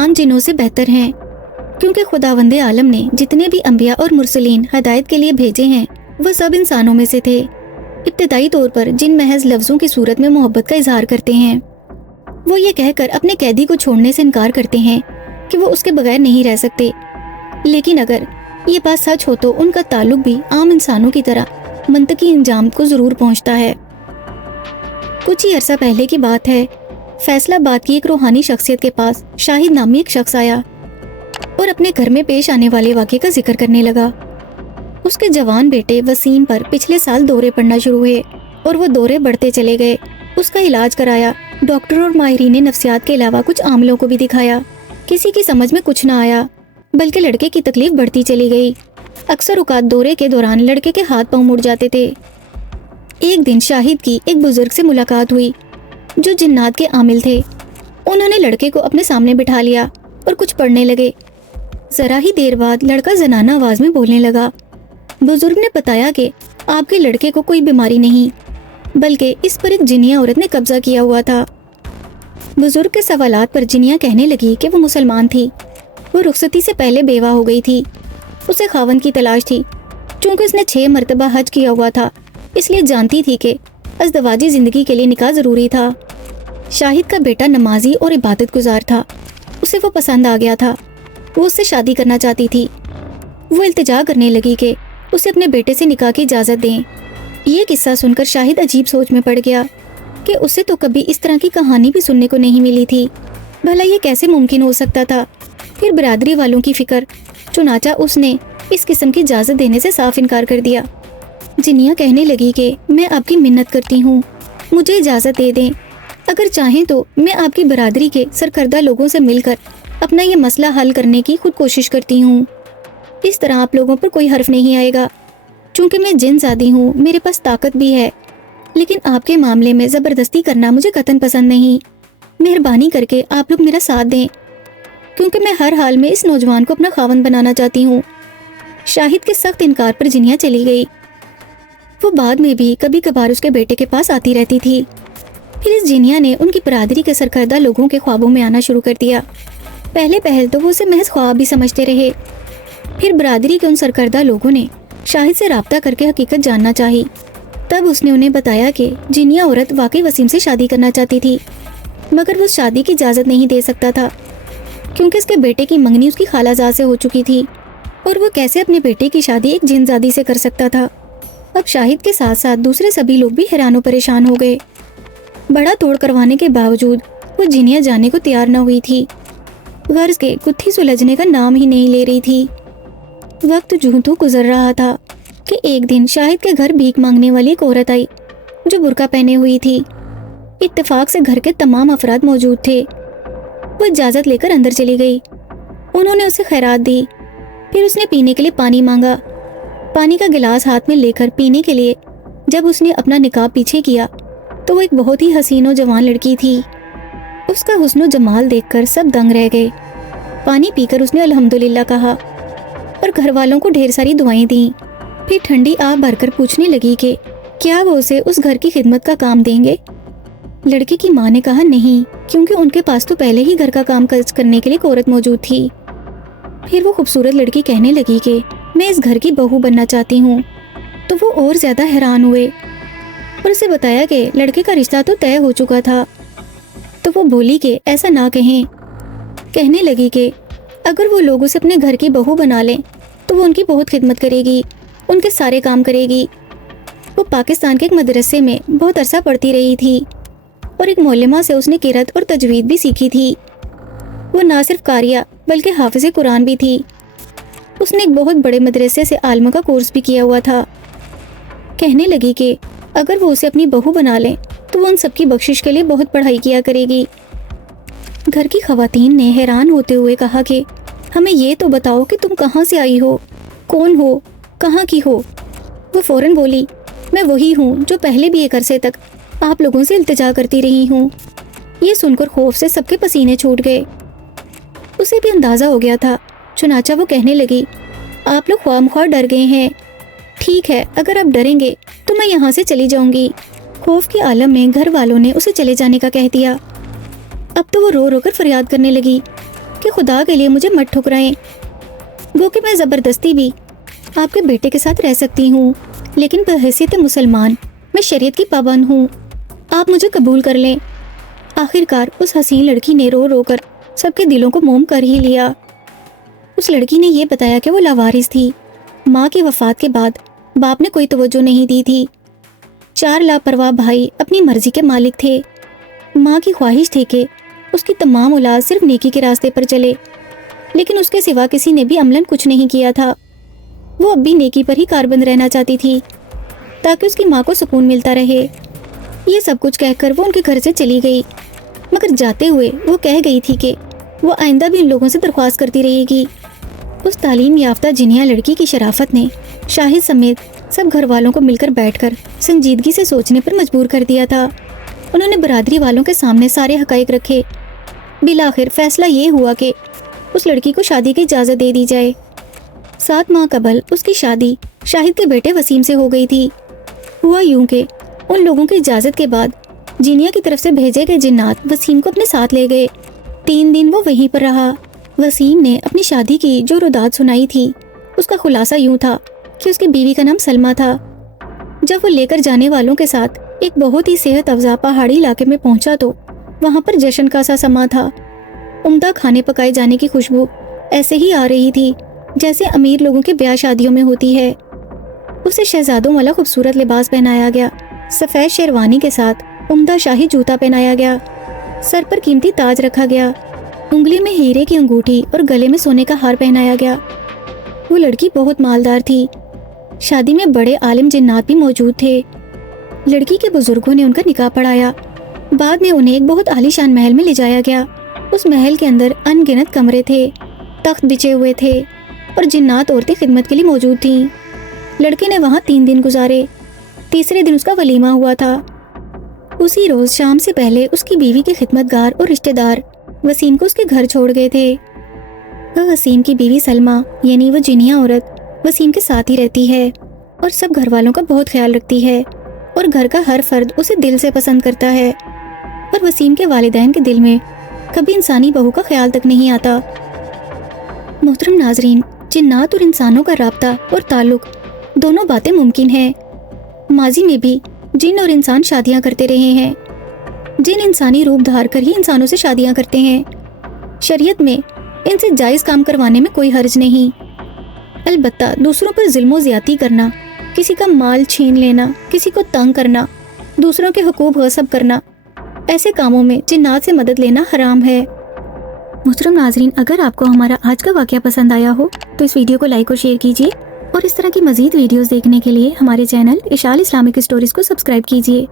عام جنوں سے بہتر ہیں، کیونکہ خداوند عالم نے جتنے بھی انبیاء اور مرسلین ہدایت کے لیے بھیجے ہیں وہ سب انسانوں میں سے تھے۔ ابتدائی طور پر جن محض لفظوں کی صورت میں محبت کا اظہار کرتے ہیں، وہ یہ کہہ کر اپنے قیدی کو چھوڑنے سے انکار کرتے ہیں کہ وہ اس کے بغیر نہیں رہ سکتے، لیکن اگر یہ بات سچ ہو تو ان کا تعلق بھی عام انسانوں کی طرح منطقی انجام کو ضرور پہنچتا ہے۔ کچھ ہی عرصہ پہلے کی بات ہے، فیصلہ آباد کی ایک روحانی شخصیت کے پاس شاہد نامی ایک شخص آیا اور اپنے گھر میں پیش آنے والے واقعے کا ذکر کرنے لگا۔ اس کے جوان بیٹے وسیم پر پچھلے سال دورے پڑنا شروع ہوئے اور وہ دورے بڑھتے چلے گئے۔ اس کا علاج کرایا، ڈاکٹر اور ماہرین نفسیات کے علاوہ کچھ عاملوں کو بھی دکھایا، کسی کی سمجھ میں کچھ نہ آیا، بلکہ لڑکے کی تکلیف بڑھتی چلی گئی۔ اکثر اوقات دورے کے دوران لڑکے کے ہاتھ پاؤں مڑ جاتے تھے۔ ایک دن شاہد کی ایک بزرگ سے ملاقات ہوئی جو جنات کے عامل تھے۔ انہوں نے لڑکے کو اپنے سامنے بٹھا لیا اور کچھ پڑھنے لگے۔ ذرا ہی دیر بعد لڑکا زنانہ آواز میں بولنے لگا۔ بزرگ نے بتایا کہ آپ کے لڑکے کو کوئی بیماری نہیں، بلکہ اس پر ایک جنیا عورت نے قبضہ کیا ہوا تھا۔ بزرگ کے سوالات پر جنیا کہنے لگی کہ وہ مسلمان تھی، وہ رخصتی سے پہلے بیوہ ہو گئی تھی، اسے خاوند کی تلاش تھی، چونکہ اس نے 6 مرتبہ حج کیا ہوا تھا، اس لیے جانتی تھی کہ ازدواجی زندگی کے لیے نکاح ضروری تھا۔ شاہد کا بیٹا نمازی اور عبادت گزار تھا، اسے وہ پسند آ گیا تھا، وہ اس سے شادی کرنا چاہتی تھی۔ وہ التجا کرنے لگی کہ اسے اپنے بیٹے سے نکاح کی اجازت دیں۔ یہ قصہ سن کر شاہد عجیب سوچ میں پڑ گیا کہ اسے تو کبھی اس طرح کی کہانی بھی سننے کو نہیں ملی تھی، بھلا یہ کیسے ممکن ہو سکتا تھا؟ پھر برادری والوں کی فکر، چنانچہ اس نے اس قسم کی اجازت دینے سے صاف انکار کر دیا۔ جنیا کہنے لگی کہ میں آپ کی منت کرتی ہوں، مجھے اجازت دے دیں، اگر چاہیں تو میں آپ کی برادری کے سرکردہ لوگوں سے مل کر اپنا یہ مسئلہ حل کرنے کی خود کوشش کرتی ہوں۔ اس طرح آپ لوگوں پر کوئی حرف نہیں آئے گا، چونکہ میں جن زادی ہوں، میرے پاس طاقت بھی ہے، لیکن آپ کے معاملے میں زبردستی کرنا مجھے قطعاً پسند نہیں۔ مہربانی کر کے آپ لوگ میرا ساتھ دیں، کیونکہ میں ہر حال میں اس نوجوان کو اپنا خاوند بنانا چاہتی ہوں۔ شاہد کے سخت انکار پر جنیا چلی گئی۔ وہ بعد میں بھی کبھی کبھار اس کے بیٹے کے پاس آتی رہتی تھی۔ پھر اس جنیا نے ان کی برادری کے سرکردہ لوگوں کے خوابوں میں آنا شروع کر دیا۔ پہلے پہل تو وہ اسے محض خواب بھی سمجھتے رہے، پھر برادری کے ان سرکردہ لوگوں نے شاہد سے رابطہ کر کے حقیقت جاننا چاہی۔ تب اس نے انہیں بتایا کہ جنیا عورت واقعی وسیم سے شادی کرنا چاہتی تھی، مگر وہ شادی کی اجازت نہیں دے سکتا تھا، کیونکہ اس کے بیٹے کی منگنی اس کی خالہ زاد سے ہو چکی تھی، اور وہ کیسے اپنے بیٹے کی شادی ایک جن زادی سے کر سکتا تھا۔ اب شاہد کے ساتھ ساتھ دوسرے سبھی لوگ بھی حیران و پریشان ہو گئے۔ بڑا توڑ کروانے کے باوجود وہ جنیا جانے کو تیار نہ ہوئی تھی، غرض کے گتھی سلجھنے کا نام ہی نہیں لے رہی تھی۔ وقت جوں تو گزر رہا تھا کہ ایک دن شاہد کے گھر بھیک مانگنے والی ایک عورت آئی جو برقع پہنے ہوئی تھی۔ اتفاق سے گھر کے تمام افراد موجود تھے۔ وہ اجازت لے کر اندر چلی گئی۔ انہوں نے اسے خیرات دی، پھر اس نے پینے کے لیے پانی مانگا۔ پانی کا گلاس ہاتھ میں لے کر پینے کے لیے جب اس نے اپنا نقاب پیچھے کیا تو وہ ایک بہت ہی حسین و جوان لڑکی تھی۔ اس کا حسن و جمال دیکھ کر سب دنگ رہ گئے۔ پانی پی کر اس نے الحمدللہ کہا اور گھر والوں کو ڈھیر ساری دعائیں دیں۔ پھر ٹھنڈی آہ بھر کر پوچھنے لگی کہ کیا وہ اسے اس گھر کی خدمت کا کام دیں گے؟ لڑکے کی ماں نے کہا نہیں، کیونکہ ان کے پاس تو پہلے ہی گھر کا کام کاج کرنے کے لیے ایک عورت موجود تھی۔ پھر وہ خوبصورت لڑکی کہنے لگی کہ میں اس گھر کی بہو بننا چاہتی ہوں۔ تو وہ اور زیادہ حیران ہوئے اور اسے بتایا کہ لڑکے کا رشتہ تو طے ہو چکا تھا۔ تو وہ بولی کہ ایسا نہ کہیں۔ کہنے لگی کہ اگر وہ لوگ اسے اپنے گھر کی بہو بنا لیں تو وہ ان کی بہت خدمت کرے گی، ان کے سارے کام کرے گی۔ وہ پاکستان کے ایک مدرسے میں بہت عرصہ پڑھتی رہی تھی اور ایک معلمہ سے اس نے قرأت اور تجوید بھی سیکھی تھی۔ وہ نہ صرف قاریہ بلکہ حافظ قرآن بھی تھی۔ اس نے ایک بہت بڑے مدرسے سے عالمہ کا کورس بھی کیا ہوا تھا۔ کہنے لگی کہ اگر وہ اسے اپنی بہو بنا لیں تو وہ ان سب کی بخشش کے لیے بہت پڑھائی کیا کرے گی۔ گھر کی خواتین نے حیران ہوتے ہوئے کہا کہ ہمیں یہ تو بتاؤ کہ تم کہاں سے آئی ہو، کون ہو، کہاں کی ہو؟ وہ فوراً بولی میں وہی ہوں جو پہلے بھی ایک عرصے تک آپ لوگوں سے التجا کرتی رہی ہوں۔ یہ سن کر خوف سے سب کے پسینے چھوٹ گئے۔ اسے بھی اندازہ ہو گیا تھا، چنانچہ وہ کہنے لگی آپ لوگ خواہ مخواہ ڈر گئے ہیں، ٹھیک ہے اگر آپ ڈریں گے تو میں یہاں سے چلی جاؤں گی۔ خوف کے عالم میں گھر والوں نے اسے چلے جانے کا کہہ دیا۔ اب تو وہ رو رو کر فریاد کرنے لگی کہ خدا کے لیے مجھے مت ٹھکرائیں، گو کہ میں زبردستی بھی آپ کے بیٹے کے ساتھ رہ سکتی ہوں، لیکن بحیثیت مسلمان میں شریعت کی پابند ہوں، آپ مجھے قبول کر لیں۔ آخرکار اس حسین لڑکی نے رو رو کر سب کے دلوں کو موم کر ہی لیا۔ اس لڑکی نے یہ بتایا کہ وہ لاوارث تھی، ماں کی وفات کے بعد باپ نے کوئی توجہ نہیں دی تھی، 4 لاپرواہ بھائی اپنی مرضی کے مالک تھے، ماں کی خواہش تھی کہ اس کی تمام اولاد صرف نیکی کے راستے پر چلے، لیکن اس کے سوا کسی نے بھی عملاً کچھ نہیں کیا تھا۔ وہ اب بھی نیکی پر ہی کاربند رہنا چاہتی تھی تاکہ اس کی ماں کو سکون ملتا رہے۔ یہ سب کچھ کہہ کر وہ ان کے گھر سے چلی گئی، مگر جاتے ہوئے وہ کہہ گئی تھی کہ وہ آئندہ بھی ان لوگوں سے درخواست کرتی رہے گی۔ اس تعلیم یافتہ جنیا لڑکی کی شرافت نے شاہد سمیت سب گھر والوں کو مل کر بیٹھ کر سنجیدگی سے سوچنے پر مجبور کر دیا تھا۔ انہوں نے برادری والوں کے سامنے سارے حقائق رکھے۔ بالآخر فیصلہ یہ ہوا کہ اس لڑکی کو شادی کی اجازت دے دی جائے۔ 7 ماہ قبل اس کی شادی شاہد کے بیٹے وسیم سے ہو گئی تھی۔ ہوا یوں کہ ان لوگوں کی اجازت کے بعد جینیا کی طرف سے بھیجے گئے جنات وسیم کو اپنے ساتھ لے گئے۔ 3 دن وہ وہیں پر رہا۔ وسیم نے اپنی شادی کی جو روداد سنائی تھی، اس کا خلاصہ یوں تھا کہ اس کی بیوی کا نام سلمہ تھا۔ جب وہ لے کر جانے والوں کے ساتھ ایک بہت ہی صحت افزا پہاڑی علاقے میں پہنچا تو وہاں پر جشن کا سا سما تھا۔ عمدہ کھانے پکائے جانے کی خوشبو ایسے ہی آ رہی تھی جیسے امیر لوگوں کے بیاہ شادیوں میں ہوتی ہے۔ اسے شہزادوں والا خوبصورت لباس پہنایا گیا، سفید شیروانی کے ساتھ عمدہ شاہی جوتا پہنایا گیا، سر پر قیمتی تاج رکھا گیا، انگلی میں ہیرے کی انگوٹھی اور گلے میں سونے کا ہار پہنایا گیا۔ وہ لڑکی بہت مالدار تھی۔ شادی میں بڑے عالم جنات بھی موجود تھے۔ لڑکی کے بزرگوں نے ان کا نکاح پڑھایا۔ بعد میں انہیں ایک بہت عالی شان محل میں لے جایا گیا۔ اس محل کے اندر ان گنت کمرے تھے، تخت بچھے ہوئے تھے اور جنات عورتیں خدمت کے لیے موجود تھیں۔ لڑکے نے وہاں 3 دن گزارے۔ تیسرے دن اس کا ولیمہ ہوا تھا۔ اسی روز شام سے پہلے اس کی بیوی کے خدمت گار اور رشتہ دار وسیم کو اس کے گھر چھوڑ گئے تھے۔ وسیم کی بیوی سلمہ یعنی وہ جنیا عورت وسیم کے ساتھ ہی رہتی ہے اور سب گھر والوں کا بہت خیال رکھتی ہے اور گھر کا ہر فرد اسے دل سے پسند کرتا ہے، اور وسیم کے والدین کے دل میں کبھی انسانی بہو کا خیال تک نہیں آتا۔ محترم ناظرین، جنات اور انسانوں کا رابطہ اور تعلق دونوں باتیں ممکن ہیں۔ ماضی میں بھی جن اور انسان شادیاں کرتے رہے ہیں۔ جن انسانی روپ دھار کر ہی انسانوں سے شادیاں کرتے ہیں۔ شریعت میں ان سے جائز کام کروانے میں کوئی حرج نہیں، البتہ دوسروں پر ظلم و زیادتی کرنا، کسی کا مال چھین لینا، کسی کو تنگ کرنا، دوسروں کے حقوق غصب کرنا، ایسے کاموں میں جنات سے مدد لینا حرام ہے۔ محترم ناظرین، اگر آپ کو ہمارا آج کا واقعہ پسند آیا ہو تو اس ویڈیو کو لائک اور شیئر کیجیے، اور اس طرح کی مزید ویڈیوز دیکھنے کے لیے ہمارے چینل اشال اسلامک اسٹوریز کو سبسکرائب کیجیے۔